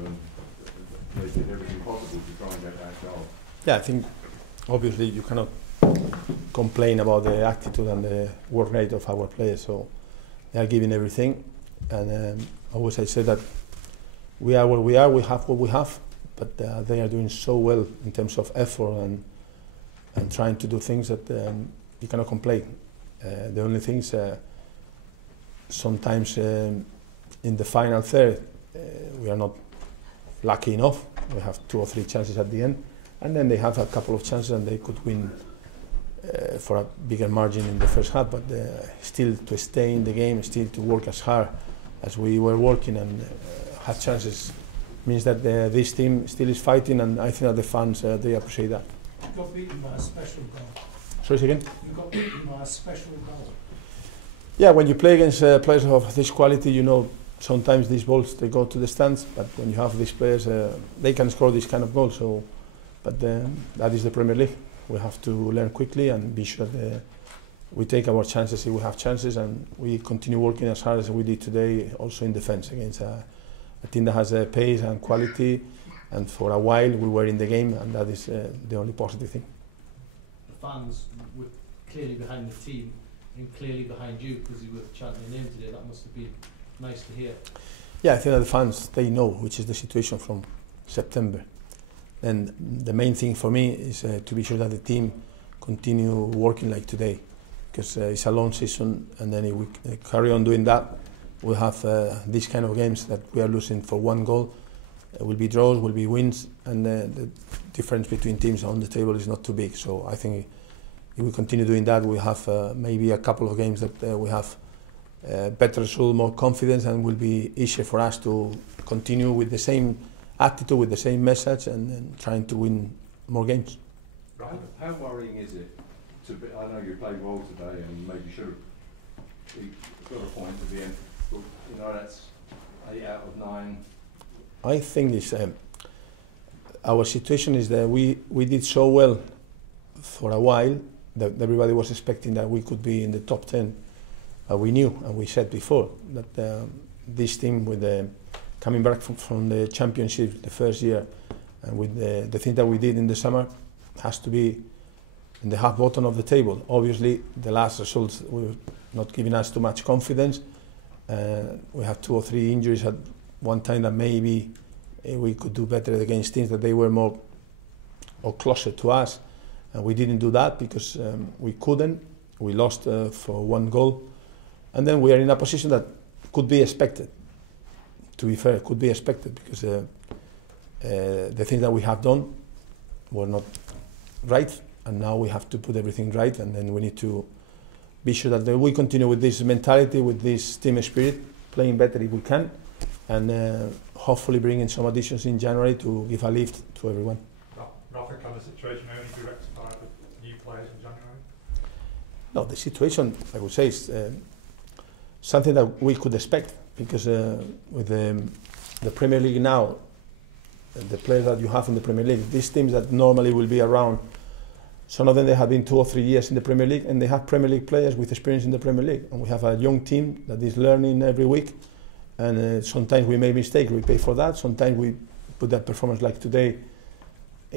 They did everything possible to try and get that goal. Yeah, I think obviously you cannot complain about the attitude and the work rate of our players. So they are giving everything, and always I say that we are where we are. We have what we have, but they are doing so well in terms of effort and trying to do things that you cannot complain. The only things sometimes in the final third we are not lucky enough. We have 2 or 3 chances at the end, and then they have a couple of chances and they could win for a bigger margin in the first half. But still to stay in the game, still to work as hard as we were working and have chances means that this team still is fighting, and I think that the fans they appreciate that. You got beaten by a special goal. Sorry, again? You got beaten by a special goal. Yeah, when you play against players of this quality, you know sometimes these balls they go to the stands, but when you have these players, they can score this kind of goals. So, but that is the Premier League. We have to learn quickly and be sure that we take our chances if we have chances, and we continue working as hard as we did today, also in defence against a team that has pace and quality. And for a while we were in the game, and that is the only positive thing. The fans were clearly behind the team and clearly behind you because you were chanting your name today. That must have been nice to hear. Yeah, I think that the fans, they know which is the situation from September. And the main thing for me is to be sure that the team continue working like today, because it's a long season, and then if we carry on doing that, we'll have these kind of games that we are losing for 1 goal. Will be draws, will be wins, and the difference between teams on the table is not too big. So I think if we continue doing that, we have maybe a couple of games that we have better result, more confidence, and will be easier for us to continue with the same attitude, with the same message, and trying to win more games. Right. How worrying is it to be, I know you played well today and maybe should have got a point at the end, but you know that's 8 out of 9. I think this, our situation is that we did so well for a while that everybody was expecting that we could be in the top 10. We knew, and we said before, that this team with coming back from the championship the first year, and with the thing that we did in the summer, has to be in the half bottom of the table. Obviously, the last results were not giving us too much confidence. We had 2 or 3 injuries at one time that maybe we could do better against teams that they were more or closer to us, and we didn't do that because we couldn't. We lost for 1 goal, and then we are in a position that could be expected. To be fair, could be expected because the things that we have done were not right, and now we have to put everything right, and then we need to be sure that we continue with this mentality, with this team spirit, playing better if we can, and hopefully bringing some additions in January to give a lift to everyone. Rafa, can the situation only be rectified with new players in January? No, the situation, I would say, is something that we could expect, because with the Premier League now, the players that you have in the Premier League, these teams that normally will be around, some of them they have been 2 or 3 years in the Premier League, and they have Premier League players with experience in the Premier League, and we have a young team that is learning every week. And sometimes we make mistakes, we pay for that. Sometimes we put that performance like today,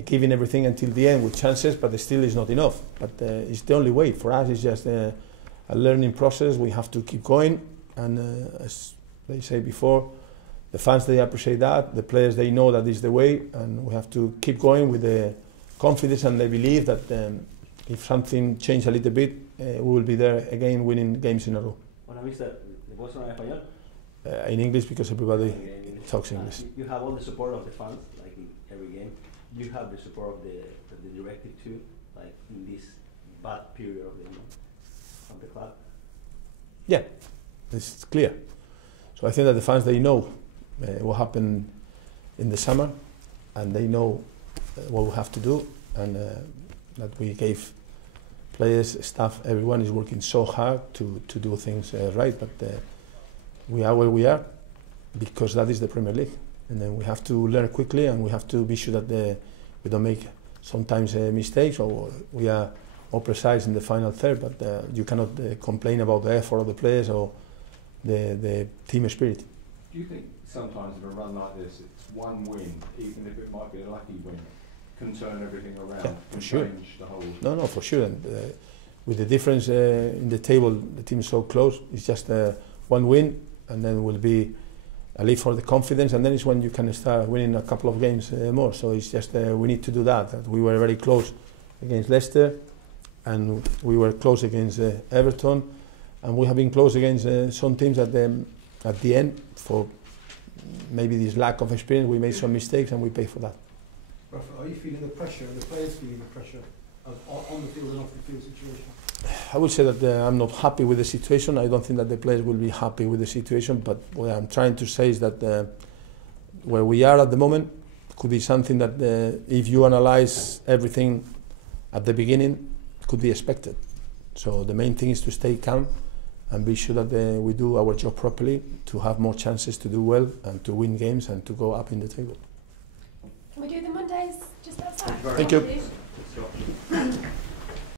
giving everything until the end with chances, but it still is not enough. But it's the only way. For us, it's just a learning process. We have to keep going. And as they say before, the fans, they appreciate that. The players, they know that is the way. And we have to keep going with the confidence and the belief that if something changes a little bit, we will be there again winning games in a row. In English, because everybody talks English. You have all the support of the fans, like in every game. You have the support of the directive too, like in this bad period of the club. Yeah, it's clear. So I think that the fans, they know what happened in the summer, and they know what we have to do, and that we gave players, staff, everyone is working so hard to do things right. But we are where we are because that is the Premier League, and then we have to learn quickly, and we have to be sure that we don't make sometimes mistakes, or we are more precise in the final third. But you cannot complain about the effort of the players or the team spirit. Do you think sometimes in a run like this, it's one win, even if it might be a lucky win, can turn everything around, Yeah, can for sure. change the whole? No, for sure. And with the difference in the table, the team is so close. It's just one win, and then will be a lead for the confidence, and then it's when you can start winning a couple of games more. So it's just we need to do that. We were very close against Leicester, and we were close against Everton, and we have been close against some teams at the end for maybe this lack of experience. We made some mistakes, and we pay for that. Rafa, are you feeling the pressure, are the players feeling the pressure of on the field and off the field situation? I would say that I'm not happy with the situation. I don't think that the players will be happy with the situation, but what I'm trying to say is that where we are at the moment could be something that if you analyze everything at the beginning, could be expected. So the main thing is to stay calm and be sure that we do our job properly to have more chances to do well and to win games and to go up in the table. Can we do the Mondays just outside? Thank you very Thank much. you.